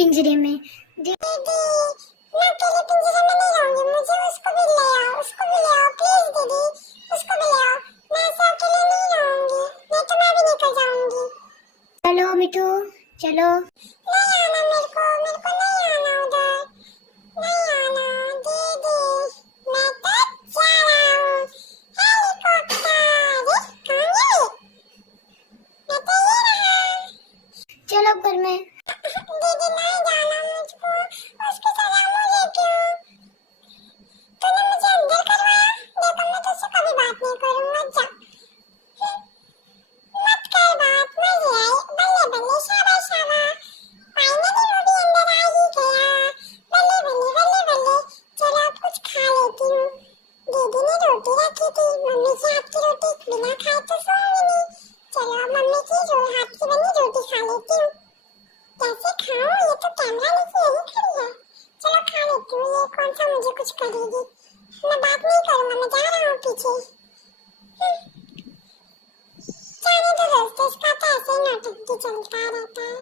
पिंजरे में। दीदी मैं अकेले पिंजरे में नहीं रहूंगी, मुझे उसको भी ले आओ, उसको भी ले आओ प्लीज दीदी, उसको भी ले आओ। मैं ऐसे अकेले नहीं रहूंगी, नहीं तो मैं भी निकल जाऊंगी। चलो मिठू चलो। नहीं आना मेरे को नहीं आना उधर, नहीं आना दीदी, मैं तो जा रहा हूँ। हेलीकॉप्टर कहाँ गई? मैं तो ये रहा। चलो घर में। दीदी नहीं जाना मुझको, उसकी सजा मुझे क्यों? तूने मुझे अंदर करवाया, देखो मैं तुझसे कभी बात नहीं करूंगा, जा मत कर बात। मजे आए, बल्ले बल्ले शाबाश शाबाश, फाइनली वो भी अंदर आ ही गया। बल्ले बल्ले बल्ले बल्ले। चलो अब कुछ खा लेती हूँ। दीदी ने रोटी रखी थी, मम्मी के हाथ की रोटी बिना खाए तो सोऊंगी नहीं। चलो अब मम्मी की हाथ की बनी रोटी खा लेती हूँ। कैसे खाऊं, ये तो कैमरा लेके यही खड़ी है। चलो खा लेती हूँ, ये कौन सा मुझे कुछ करेगी। मैं बात नहीं करूंगा, मैं जा रहा हूँ पीछे। जाने दो दोस्तों, इसका तो ऐसे ही नाटक चलता रहता है।